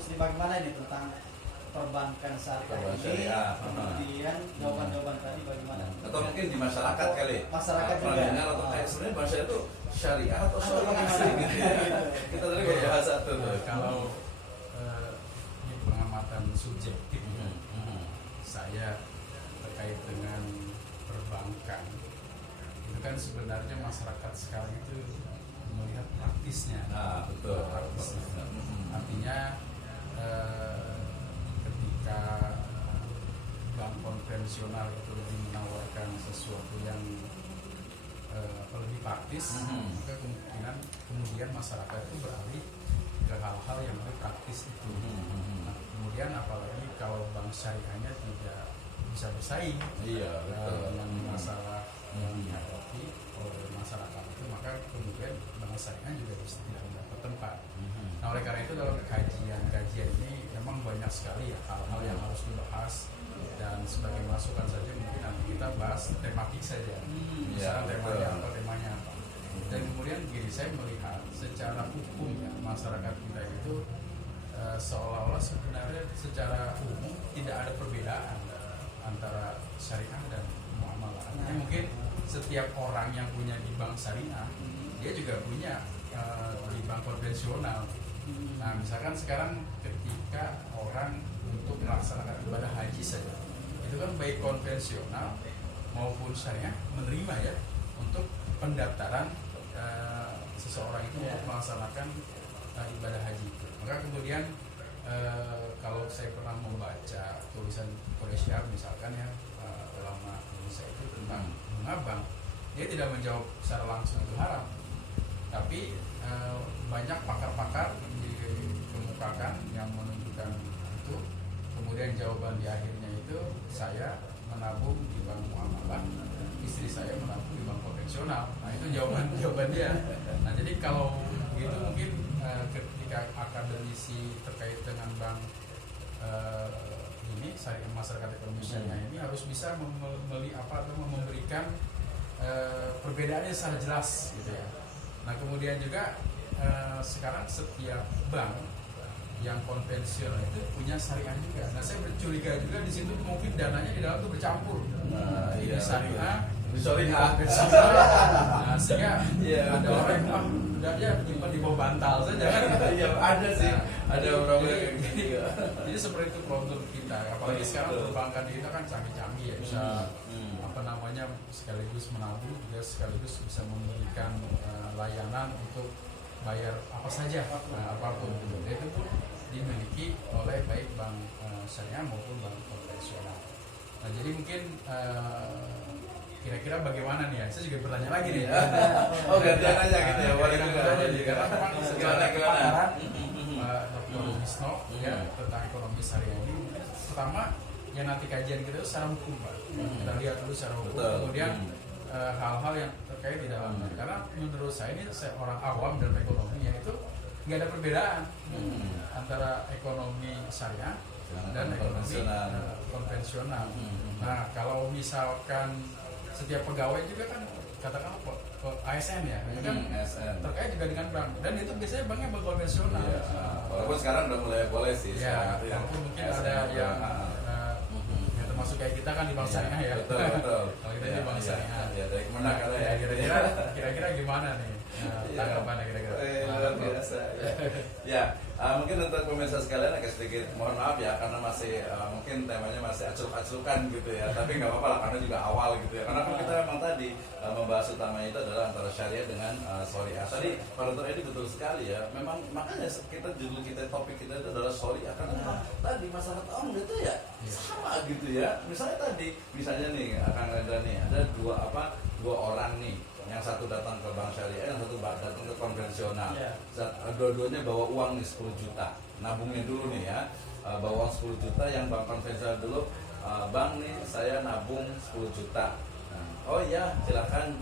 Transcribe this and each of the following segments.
Muslim bagaimana ini tentang perbankan syariah Perbankan ini, syariah. kemudian jawaban-jawaban tadi bagaimana? Atau mungkin di masyarakat kali. Masyarakat juga. Dengar atau sebenarnya bahasa itu syariah atau syariah sih gitu ya. Kita tadi kok bahasa tuh. Kalau ini pengamatan subjektif saya terkait dengan perbankan, itu kan sebenarnya masyarakat sekarang itu melihat praktisnya. Nah, betul. Praktisnya. Artinya ketika bank konvensional itu lebih menawarkan sesuatu yang lebih praktis, maka kemungkinan kemudian masyarakat itu beralih ke hal-hal yang lebih praktis itu. Nah, kemudian apalagi kalau bank syariahnya tidak bisa bersaing dengan masalah yang dihadapi oleh masyarakat itu, maka kemudian bank syariah juga bisa tidak mendapat tempat. Nah, oleh karena itu dalam kajian ini memang banyak sekali ya hal-hal yang harus dibahas, dan sebagai masukan saja mungkin nanti kita bahas tematik saja. Misalnya temanya apa. Dan kemudian begini, saya melihat secara hukum ya, masyarakat kita itu seolah-olah sebenarnya secara umum tidak ada perbedaan antara syariah dan muamalah. Jadi mungkin setiap orang yang punya di bank syariah, dia juga punya di bank konvensional. Nah, misalkan sekarang ketika orang untuk melaksanakan ibadah haji saja, itu kan baik konvensional maupun syariah menerima ya untuk pendaftaran seseorang itu untuk melaksanakan ibadah haji itu. Maka kemudian kalau saya pernah membaca tulisan Quraisyah misalkan ya, ulama Indonesia itu tentang mengabang, dia tidak menjawab secara langsung itu haram, tapi banyak pakar-pakar dikemukakan yang menunjukkan itu. Kemudian jawaban di akhirnya itu, saya menabung di bank muamalah, istri saya menabung di bank konvensional. Nah, itu jawaban dia. Nah, jadi kalau gitu mungkin ketika akademisi terkait dengan bank ini syariah, masyarakat ekonomi syariah ini harus bisa memberikan perbedaannya secara jelas gitu ya. Nah, kemudian juga sekarang setiap bank yang konvensional itu punya syariah juga. Nah, saya bercuriga juga di situ mungkin dananya di dalam itu bercampur. Ini syariah, nah, sehingga ada orang yang udah dia menyimpan di bawah bantal saja kan. Iya, ada sih. Ada orang yang jadi seperti itu kalau untuk kita. Apalagi sekarang perbankan kita kan canggih-canggih ya, bisa sekaligus menabung juga sekaligus bisa memberikan layanan untuk bayar apa saja, apapun itu pun dimiliki oleh baik bank syariah maupun bank konvensional. Nah, jadi mungkin kira-kira bagaimana nih ya? Saya juga bertanya lagi nih. Oh, gantian aja gitu ya. Boleh aja nih, karena memang secara kepakaran Dr. Wisno ya tentang ekonomi syariah ini, pertama yang nanti kajian kita itu secara hukum, Pak. Kita lihat dulu secara hukum. Kemudian hal-hal yang terkait di dalamnya. Karena menurut saya ini seorang awam dalam ekonomi ya, itu nggak ada perbedaan antara ekonomi syariah dan ekonomi konvensional. Nah, kalau misalkan setiap pegawai juga kan katakan ASN ya, itu kan terkait juga dengan bank, dan itu biasanya banknya bank konvensional. Walaupun sekarang udah mulai boleh sih. Ya, walaupun mungkin ada yang termasuk kayak kita kan di bank syariah ya. Betul. Kalau kita di bank syariah. Ya, dari kemana kalau ya? Kira-kira gimana nih tanggapannya kira-kira? Luar biasa. Ya, mungkin untuk pemirsa sekalian agak sedikit mohon maaf ya, karena masih mungkin temanya masih acluk-aclukan gitu ya. Tapi nggak apa-apa lah, karena juga awal gitu ya. Karena kita memang tadi membahas utamanya itu adalah antara syariah dengan syariah. Tadi Pak Dr. Edi betul sekali ya. Memang makanya kita judul kita, topik kita itu adalah syariah, karena memang tadi masalah tahun itu ya sama gitu ya. Misalnya nih akan ada dua orang nih. Yang satu datang ke bank syariah, yang satu datang ke konvensional. Dua-duanya bawa uang nih 10 juta. Nabungnya dulu nih ya. Bawa uang 10 juta, yang bank konvensional dulu, bang nih saya nabung 10 juta. Oh iya, silakan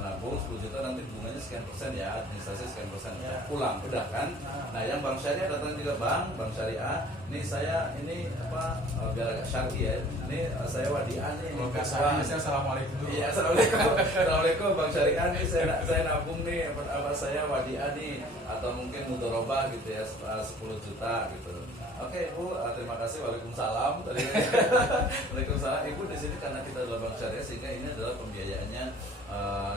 nabung 10 juta nanti bunganya sekian persen ya, administrasi sekian persen, Ya. pulang udah kan. Nah yang bank syariah datang juga bank syariah, nih saya ini apa biar agak syar'i ya, ini saya wadiah nih. Kalau nggak Bang. salah, saya assalamualaikum dulu. Iya, assalamualaikum. Assalamualaikum Bang Syariah nih, saya nabung nih apa saya wadiah nih atau mungkin mudharabah gitu ya 10 juta gitu. Oke Bu, terima kasih. Waalaikumsalam. Tadi Waalaikumsalam. Ibu di sini karena kita adalah bank syariah sehingga ini adalah pembiayaannya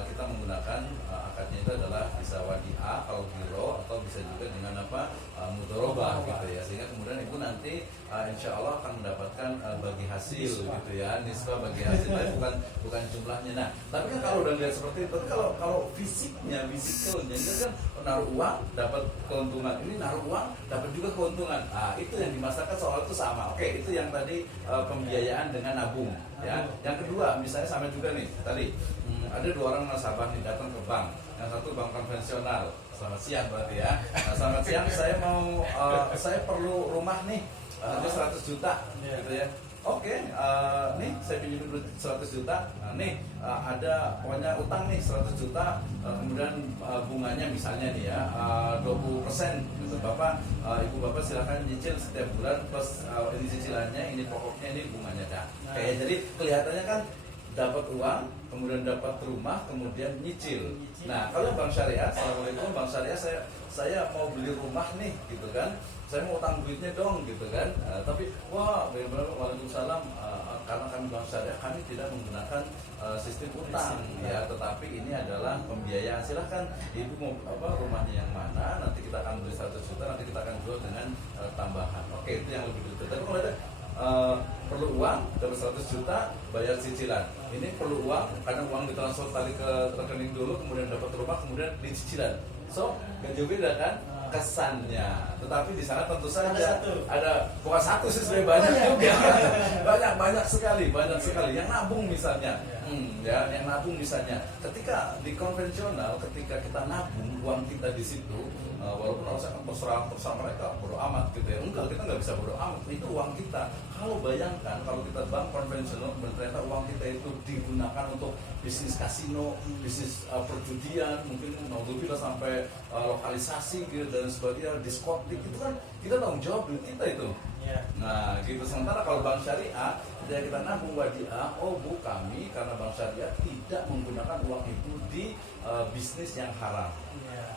kita menggunakan akadnya itu adalah bisa wadiah kalau giro atau bisa juga dengan apa mudharabah gitu ya, sehingga kemudian ibu nanti insya Allah akan mendapatkan bagi hasil gitu ya, nisbah bagi hasil, tapi bukan jumlahnya. Nah tapi kan kalau udah lihat seperti itu, tapi kalau fisiknya ini kan naruh uang dapat keuntungan, ini naruh uang dapat juga keuntungan. Nah itu yang dimasalahkan soal itu sama. Oke, itu yang tadi pembiayaan dengan nabung ya. Yang kedua misalnya sama juga nih tadi ada 2 orang nasabah nih datang ke bank, yang satu bank konvensional. Selamat siang berarti ya. Nah, selamat siang, saya mau saya perlu rumah nih, nanti 100 juta gitu ya. Oke, nih saya pinjam dulu 100 juta. Nah, nih ada pokoknya utang nih 100 juta, kemudian bunganya misalnya nih ya 20% gitu. Bapak, ibu bapak silakan nyicil setiap bulan plus ini cicilannya, ini pokoknya, ini bunganya dah. Kayak jadi kelihatannya kan dapat uang, kemudian dapat rumah, kemudian nyicil. Nah, kalau bank syariah, assalamualaikum bank syariah, saya mau beli rumah nih, gitu kan? Saya mau utang duitnya dong, gitu kan? Tapi wah, benar-benar waalaikumsalam, karena kami bank syariah, kami tidak menggunakan sistem utang, ya. Tetapi ini adalah pembiayaan. Silahkan ibu mau apa rumahnya yang mana? Nanti kita akan beli 100 juta, nanti kita akan jual dengan tambahan. Oke, itu yang lebih detail. Tapi kalau ada perlu uang dapat 100 juta bayar cicilan, ini perlu uang karena uang ditransfer tadi ke rekening dulu, kemudian dapat rumah, kemudian dicicilan. So gak jauh beda kan kesannya, tetapi di sana tentu saja ada bukan satu sih, sebenarnya banyak juga. banyak sekali yang nabung misalnya. Ya, yang nabung misalnya, ketika di konvensional, ketika kita nabung uang kita di situ, walaupun harus akan terserah mereka bodo amat gitu ya, enggak, kita nggak bisa bodo amat, itu uang kita. Kalau bayangkan kalau kita bank konvensional, ternyata uang kita itu digunakan untuk bisnis kasino, bisnis perjudian, mungkin naudzubillah sampai lokalisasi gitu dan sebagainya, diskotik, itu kan kita tanggung jawab duit kita itu. Nah gitu. Sementara kalau bank syariah, ketika kita nabung wadiah, oh Bu, kami karena bank syariah tidak menggunakan uang itu di bisnis yang haram.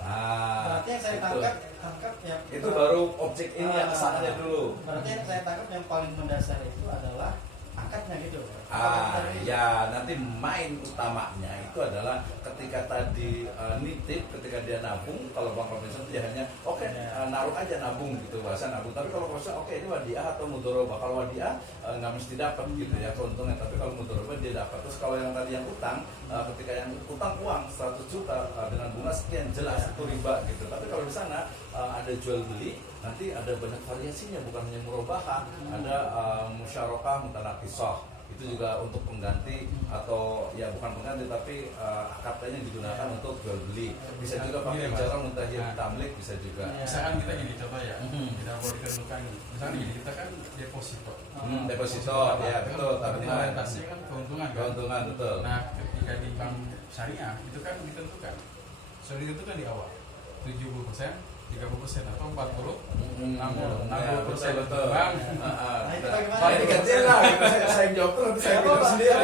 Nah, berarti yang saya tangkap ya, itu baru objek ini yang kesannya dulu. Berarti yang saya tangkap yang paling mendasar itu adalah akadnya gitu. Ya nanti main utamanya itu adalah ketika tadi nitip, ketika dia nabung. Kalau bank konvensional dia hanya naruh aja nabung gitu, bahasa nabung. Tapi kalau konvensional ini wadiah atau mudharabah. Kalau wadiah nggak mesti dapat gitu ya keuntungan, tapi kalau mudharabah dia dapat. Terus kalau yang tadi yang utang, ketika yang utang uang 100 juta dengan bunga sekian, jelas itu riba gitu. Tapi kalau di sana ada jual beli, nanti ada banyak variasinya, bukan hanya murabahah, ada musyarakah mutanakisah. Itu juga untuk pengganti atau ya bukan pengganti tapi akadnya digunakan untuk jual beli. Bisa juga pakai cara mutahiyyah tamlik, bisa juga. Misalkan kita gini contoh ya, kita boleh ditentukan misalkan gini, kita kan deposito. Deposito, ya betul. Tapi orientasinya kan keuntungan kan? Keuntungan, betul. Nah ketika di bank syariah itu kan ditentukan, sudah ditentukan di awal 70%, 30% atau 40, 60%, betul. Bang. Nah, itu bagaimana? Ini gantian lah, saya jawab terus, saya bilang sendiri.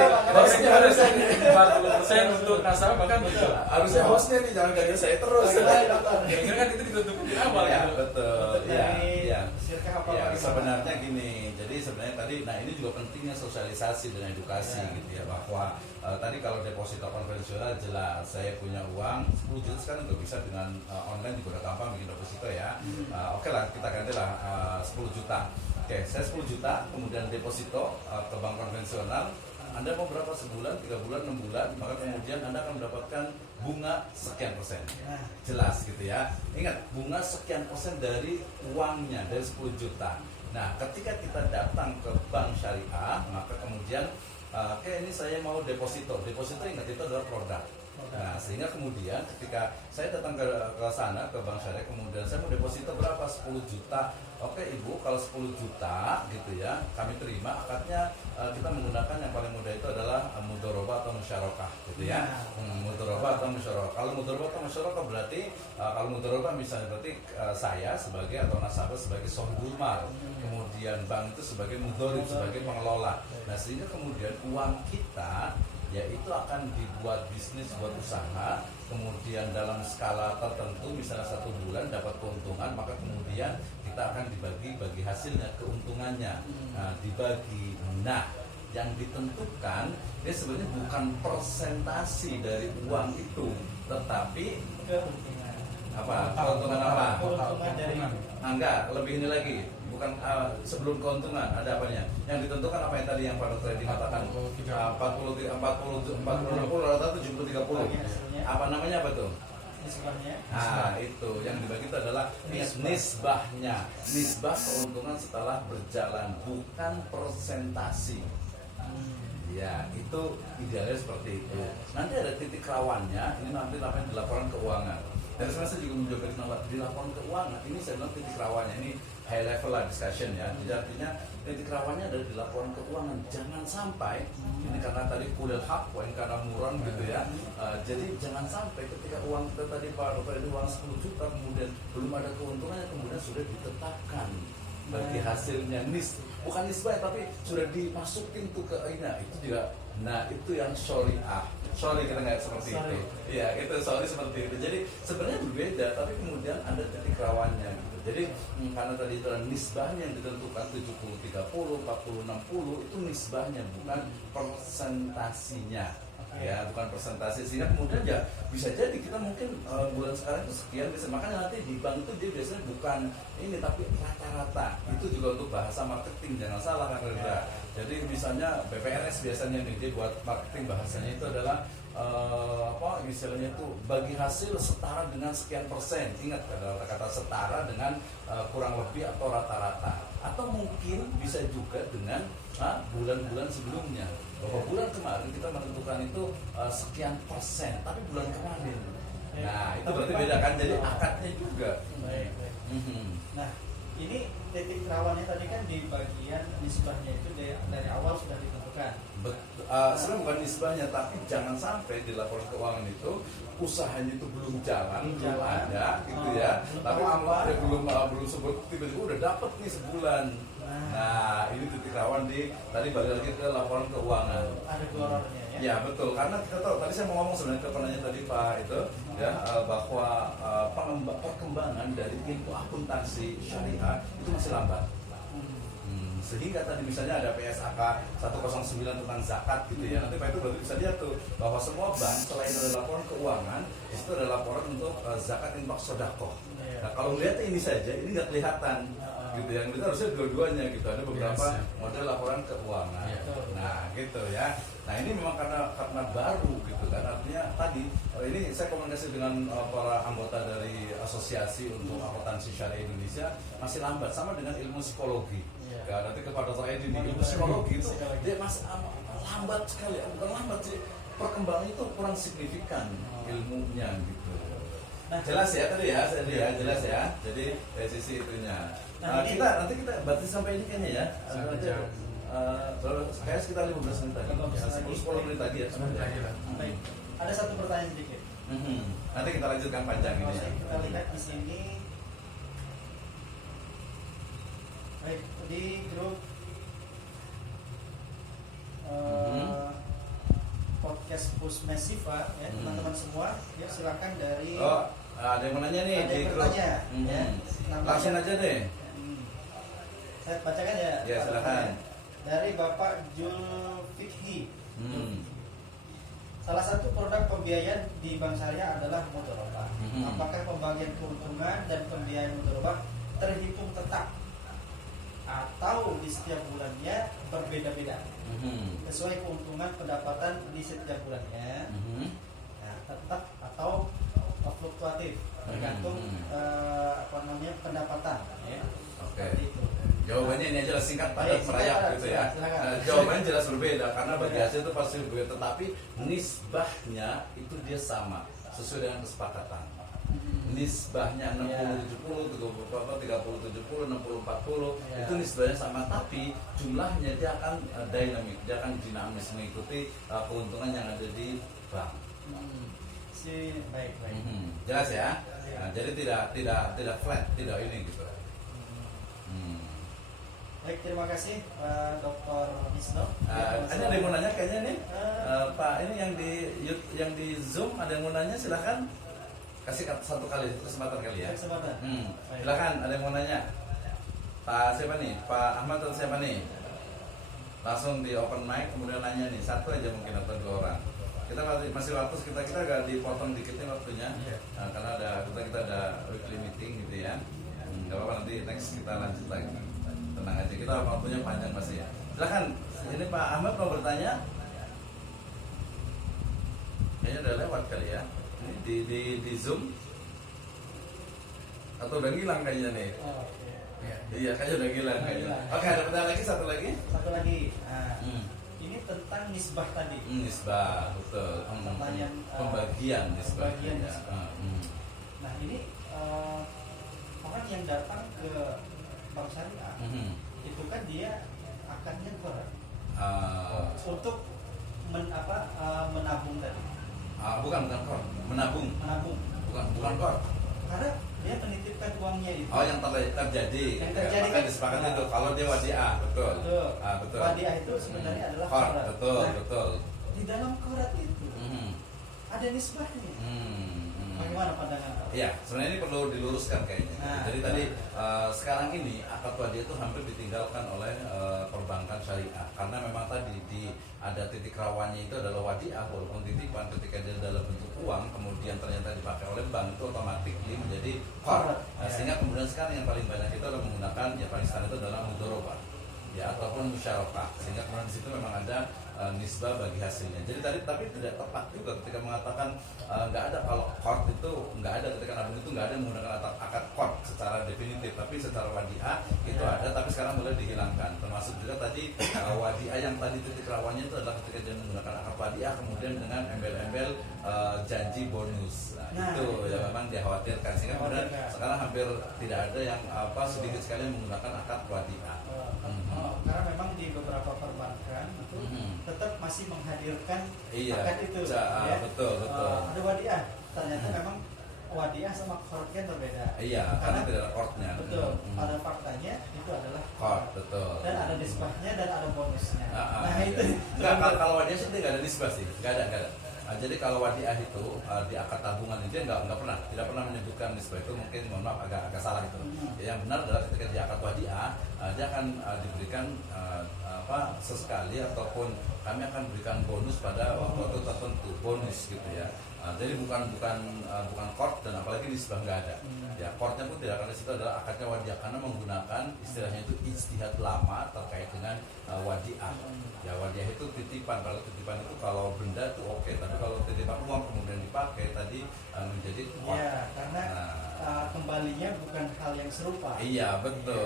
Harusnya 40% untuk nasabah, bahkan betul. Harusnya hostnya nih, jangan gantian saya terus. Kira-kira kan itu ditentukan di awal Ya, gitu. betul. Ya. Sirkah apa Ya, lagi? sebenarnya gini. Jadi sebenarnya tadi, nah ini juga pentingnya sosialisasi dan edukasi gitu ya, bahwa tadi kalau deposito konvensional jelas saya punya uang 10 juta, sekarang udah bisa dengan online juga udah gampang bikin deposito ya. Oke lah, kita gantilah 10 juta. Oke, saya 10 juta kemudian deposito ke bank konvensional. Anda mau berapa, sebulan, 3 bulan, 6 bulan, maka kemudian Anda akan mendapatkan bunga sekian persen. Jelas gitu ya. Ingat, bunga sekian persen dari uangnya, dari 10 juta. Nah, ketika kita datang ke bank syariah, maka kemudian ini saya mau deposito. Deposito, ingat, itu adalah produk. Nah, sehingga kemudian ketika saya datang ke sana, ke Bank Syariah, kemudian saya mau deposito berapa? 10 juta. Oke Ibu, kalau 10 juta gitu ya, kami terima. Akadnya kita menggunakan yang paling mudah itu adalah mudharabah atau musyarakah gitu ya. Mudharabah atau musyarakah. Kalau mudharabah atau musyarakah berarti kalau mudharabah misalnya berarti saya sebagai atau nasabah sebagai sohibul mal, kemudian bank itu sebagai mudharib, sebagai pengelola. Nah, sehingga kemudian uang kita yaitu akan dibuat bisnis, buat usaha, kemudian dalam skala tertentu, misalnya 1 bulan dapat keuntungan, maka kemudian kita akan dibagi hasilnya, keuntungannya, dibagi. Nah, yang ditentukan dia sebenarnya bukan persentasi dari uang itu, tetapi keuntungan. keuntungan apa? Keuntungan dari Enggak, lebih ini lagi. Bukan sebelum keuntungan ada apanya? Yang ditentukan apa yang tadi yang Pak Dr. Edi katakan 40 rata 70 30. Apa namanya apa tuh? nisbahnya. Itu yang dibagi itu adalah nisbahnya. Nisbah keuntungan setelah berjalan, bukan persentasi. Ya, itu idealnya seperti itu. Nanti ada titik rawannya, ini nanti namanya di laporan keuangan. Dan saya juga mencoba di laporan keuangan, ini saya bilang titik rawannya, ini high level lah discussion ya. Jadi artinya titik rawannya ada di laporan keuangan. Jangan sampai, ini karena tadi kulil hak, karena murah gitu ya. Jadi jangan sampai ketika uang kita tadi Pak Dokter ini uang 10 juta, kemudian belum ada keuntungannya, kemudian sudah ditetapkan bagi hasilnya bukan nisbah tapi sudah dimasukin tuh ke itu juga. Nah, itu yang syariah. Sorry kita nggak seperti itu. Iya, itu sorry seperti itu. Jadi sebenarnya berbeda, tapi kemudian ada titik rawannya gitu. Jadi karena tadi itu nisbahnya yang ditentukan 70-30, 40-60 itu nisbahnya, bukan persentasinya. Ya, bukan persentase. Sehingga kemudian ya bisa jadi kita mungkin bulan sekarang itu sekian, makanya nanti di bank itu dia biasanya bukan ini tapi rata-rata. Itu juga untuk bahasa marketing, jangan salah kan Reza. Jadi misalnya BPRS biasanya nih dia buat marketing bahasanya itu adalah istilahnya itu bagi hasil setara dengan sekian persen. Ingat kata-kata setara dengan kurang lebih atau rata-rata. Atau mungkin bisa juga dengan bulan-bulan sebelumnya. Bahwa bulan kemarin kita menentukan itu sekian persen, tapi bulan kemarin. Nah, itu berarti beda kan, jadi akadnya juga. Baik. Nah, ini titik rawannya tadi kan di bagian nisbahnya itu dari awal sudah ditentukan. Sebenarnya bukan nisbahnya, tapi jangan sampai di laporan keuangan itu usahanya itu belum jalan, belum ada, gitu ya. Tapi belum sebut tiba-tiba udah dapat nih sebulan. Nah, ini titik rawan tadi balik lagi ke laporan keuangan. Ada glorornya ya? Ya betul, karena kita tahu tadi saya mau ngomong sebenarnya ke penanya tadi Pak itu ya bahwa perkembangan dari ilmu akuntansi syariah itu masih lambat. Sehingga tadi misalnya ada PSAK 109 tentang zakat gitu ya. Nanti Pak itu berarti bisa lihat tuh bahwa semua bank selain ada laporan keuangan, itu ada laporan untuk zakat infak sedekah. Nah, kalau lihat ini saja ini nggak kelihatan gitu ya. Kita harusnya dua-duanya gitu. Ada beberapa model laporan keuangan. Nah, gitu ya. Nah, ini memang karena baru gitu kan. Artinya tadi ini saya komunikasi dengan para anggota dari Asosiasi untuk Akuntansi Syariah Indonesia masih lambat, sama dengan ilmu psikologi. Ya, nanti kepada Dr. Edi ilmu psikologi itu dia masih lambat sekali. Bukan lambat sih, perkembangan itu kurang signifikan ilmunya gitu. Nah, jelas ya tadi ya, jelas ya. Jadi dari sisi itunya. Nanti kita batas sampai ini kayaknya ya. Kayak sekitar 15 menit tadi. 10 menit lagi ya. Baik. Ada satu pertanyaan sedikit. Nanti kita lanjutkan panjang ini ya. Kita lihat di sini. Baik, di grup podcast Pusmesiva ya, teman-teman semua ya, silakan dari ada yang mau nanya nih di grup. Ya, langsung aja deh. Saya bacakan ya. Ya, silakan. Dari Bapak Julfikhi. Salah satu produk pembiayaan di Bank Syariah adalah mudharabah. Apakah pembagian keuntungan dan pembiayaan mudharabah terhitung tetap atau di setiap bulannya berbeda-beda sesuai keuntungan pendapatan di setiap bulannya? Nah, tetap atau fluktuatif, tergantung pendapatan. Ya. Oke. Seperti itu. Jawabannya ini aja lah, singkat padat Baik, merayap silakan, gitu ya. silakan. Jawabannya jelas berbeda karena bagi hasil itu pasti berbeda, tetapi nisbahnya itu dia sama sesuai dengan kesepakatan. Nisbahnya 60-70, 30-70, 60-40 Ya. itu nisbahnya sama, tapi jumlahnya dia akan dynamic, dia akan dinamis mengikuti keuntungan yang ada di bank. Baik. Jelas ya? Nah, jadi tidak flat, tidak ini gitu. Baik, terima kasih Dr. Misno. Ada yang mau nanya kayaknya nih, Pak, ini yang di Zoom ada yang mau nanya, silahkan kasih satu kali kesempatan kali ya. Kesempatan. Silahkan, ada yang mau nanya. Pak siapa nih? Pak Ahmad atau siapa nih? Langsung di open mic kemudian nanya nih, satu aja mungkin atau dua orang. Kita masih waktu, kita agak dipotong dikit nih waktunya, karena kita ada weekly meeting gitu ya. Gak apa-apa, nanti next kita lanjut lagi. Tenang aja, kita waktunya panjang masih ya. Silahkan, ini Pak Ahmad mau bertanya? Kayaknya udah lewat kali ya. Ini di Zoom atau udah ngilang kayaknya nih? Iya, kayaknya udah ngilang kayaknya. Oke, ada pertanyaan lagi, satu lagi. Ini tentang nisbah tadi. Nisbah, betul. Pertanyaan pembagian nisbah. Pembagian nisbah. Nah, ini orang yang datang ke bank syariah itu kan dia akarnya koran untuk menabung tadi. Bukan kor, menabung. Bukan kor. Karena dia menitipkan uangnya itu. Oh, yang terjadi. Yang terjadi maka kan disepakati itu kalau dia wadiah, betul. Betul. Wadiah itu sebenarnya adalah kor, korat. betul. Di dalam korat itu ada nisbahnya. Bagaimana pandangan Pak? Iya, sebenarnya ini perlu diluruskan kayaknya. Jadi tadi sekarang ini akad wadiah itu hampir ditinggalkan oleh perbankan syariah karena memang tadi ada titik rawannya itu adalah wadiah, walaupun titipan ketika dia dalam bentuk uang kemudian ternyata dipakai oleh bank itu otomatis menjadi qard. Sehingga kemudian sekarang yang paling banyak itu adalah menggunakan yang paling standar itu adalah mudharabah ya ataupun musyarakah, sehingga kemudian di situ memang ada nisbah bagi hasilnya. Jadi tapi tidak tepat juga ketika mengatakan nggak ada, kalau qard itu nggak ada, ketika nabung itu nggak ada menggunakan akad qard secara definitif, tapi secara wadiah itu ada, tapi sekarang mulai dihilangkan. Termasuk juga tadi wadiah yang tadi titik rawannya itu adalah ketika dia menggunakan akad wadiah kemudian dengan embel-embel janji bonus. Nah, itu ya memang dikhawatirkan, sehingga kemudian sekarang hampir tidak ada yang sedikit sekali menggunakan akad wadiah. Karena memang di beberapa perbankan itu tetap masih menghadirkan akad itu. Ya? Betul. Ada wadiah. Ternyata memang wadiah sama qardnya berbeda. Iya, karena tidak ada qardnya. Betul. Pada faktanya itu adalah qard, betul. Dan ada nisbahnya dan ada bonusnya. Itu. Enggak, kalau wadiah sih nggak ada nisbah sih, nggak ada. Jadi kalau wadiah itu di akad tabungan itu tidak pernah menyebutkan nisbah, itu mungkin mohon maaf agak salah itu. Yang benar adalah ketika di akad wadiah dia akan diberikan sesekali ataupun kami akan berikan bonus pada waktu tertentu, bonus gitu ya. Jadi bukan qard dan apalagi nisbah nggak ada. Ya, qardnya pun tidak, karena situ adalah akadnya wadiah karena menggunakan istilahnya itu ijtihad lama terkait dengan wadiah. Ya, wadiah itu titipan. Kalau titipan itu kalau benda itu oke, tapi kalau titipan uang kemudian dipakai tadi menjadi qard. Iya, karena kembalinya bukan hal yang serupa. Iya, betul.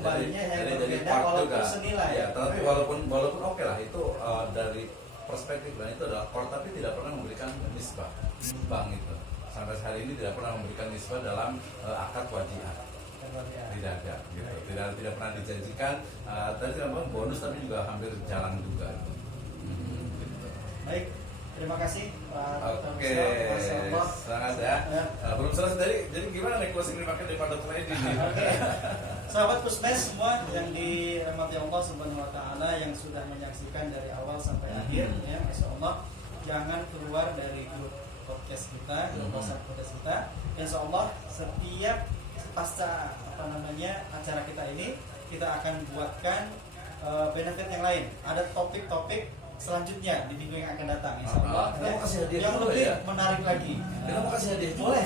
Kembalinya jadi berbeda qard walaupun juga senilai. Ya, tapi walaupun oke lah itu dari perspektif lain itu adalah qard, tapi tidak pernah memberikan nisbah. Bank itu sampai hari ini tidak pernah memberikan nisbah dalam akad wadiah. Tidak ada gitu. Tidak pernah dijanjikan. Tadi memang bonus tapi juga hampir jarang juga. Baik, terima kasih Pak. Oke, sangat ya. Belum selesai jadi gimana nih closing remarknya dari Pak Dr. Edi nih? Oke. Sahabat Kusmes semua yang dirahmati Allah Subhanahu wa taala yang sudah menyaksikan dari awal sampai akhir ya, Masya Allah, jangan keluar dari grup podcast kita, grup WhatsApp podcast kita. Insya Allah setiap pasca acara kita ini kita akan buatkan benefit yang lain. Ada topik-topik selanjutnya di minggu yang akan datang, Insya Allah yang lebih menarik lagi. Kita mau kasih hadiah Boleh.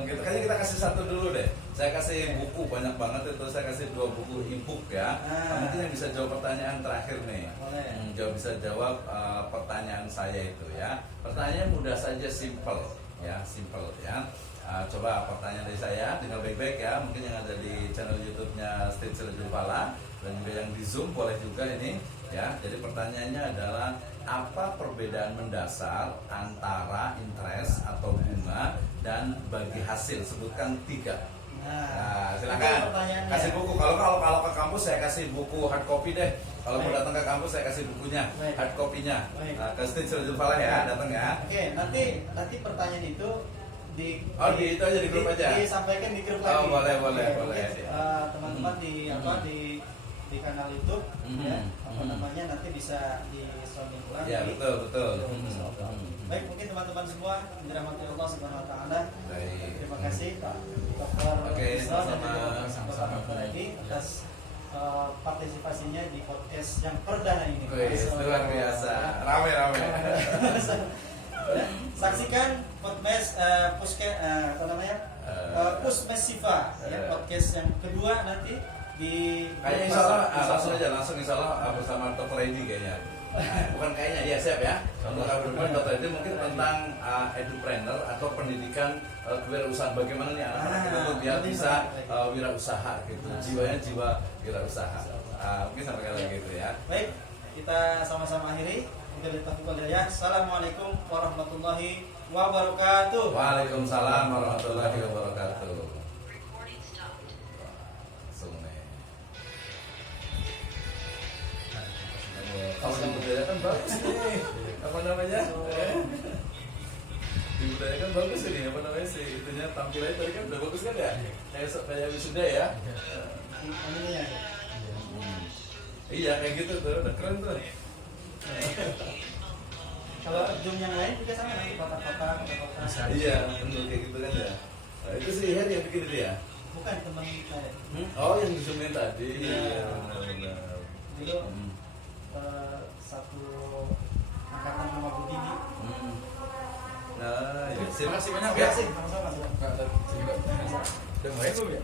Gitu. Kayaknya kita kasih satu dulu deh. Saya kasih buku banyak banget itu. Saya kasih 2 buku e-book ya. Mungkin yang bisa jawab pertanyaan terakhir nih. Boleh. Bisa jawab pertanyaan saya itu ya. Pertanyaan mudah saja, simple. ya, simple ya. Coba pertanyaan dari saya, tinggal baik-baik ya. Mungkin yang ada di channel YouTube-nya Street Sirajul Fala dan juga yang di Zoom boleh juga ini ya. Jadi pertanyaannya adalah apa perbedaan mendasar antara interest atau bunga dan bagi hasil? Sebutkan 3. Nah, itu silakan pertanyaannya. kasih buku. Kalau ke kampus saya kasih buku hard copy deh. Kalau mau Baik. datang ke kampus saya kasih bukunya, Baik. hard copy-nya. Baik. Ke Street Sirajul Fala ya, datang ya. Oke, nanti pertanyaan itu Itu aja di grup aja. disampaikan di grup Oh, lagi. boleh. Oke, teman-teman di di kanal YouTube ya, namanya nanti bisa di-sounding ulang. Ya, betul. Baik, mungkin teman-teman semua dirahmati Allah Subhanahu wa taala. Baik. Terima kasih Pak Dr. Oke, Islam dan sama-sama. juga Bapak Dr. Edi atas partisipasinya di podcast yang perdana ini. Wih, luar biasa. Rame. Saksikan podcast Pusmes Siva ya, podcast yang kedua nanti di Kayaknya insya Allah langsung insya Allah bersama Dr. Edi kayaknya. Bukan kayaknya, ya siap ya. Untuk kabar Dr. Edi mungkin tentang edupreneur atau pendidikan kewirausahaan. Bagaimana nih anak-anak kita tuh biar bisa wirausaha gitu. Jiwanya jiwa wirausaha. Mungkin sampai kali gitu ya. Baik, kita sama-sama akhiri. Assalamualaikum warahmatullahi wabarakatuh. Waalaikumsalam warahmatullahi wabarakatuh. Langsung nih. Kalau dibudayakan bagus nih. Apa namanya? Dibudayakan bagus ini. Apa namanya sih? Itunya tampilannya tadi kan udah bagus kan ya? Kayak wisuda ya. Ininya. Iya kayak gitu tuh, udah keren tuh. Kalau Zoom yang lain juga sama nanti kotak-kotak. Iya, betul kayak gitu kan ya. Nah, itu sih Her yang bikin itu ya. Bukan teman saya. Oh, yang dizoomin tadi. Iya. Iya, benar-benar. Dulu satu angkatan sama Bu Dini. Nah, ya. Terima kasih banyak Terima ya. kasih, sama-sama. Udah mulai belum ya?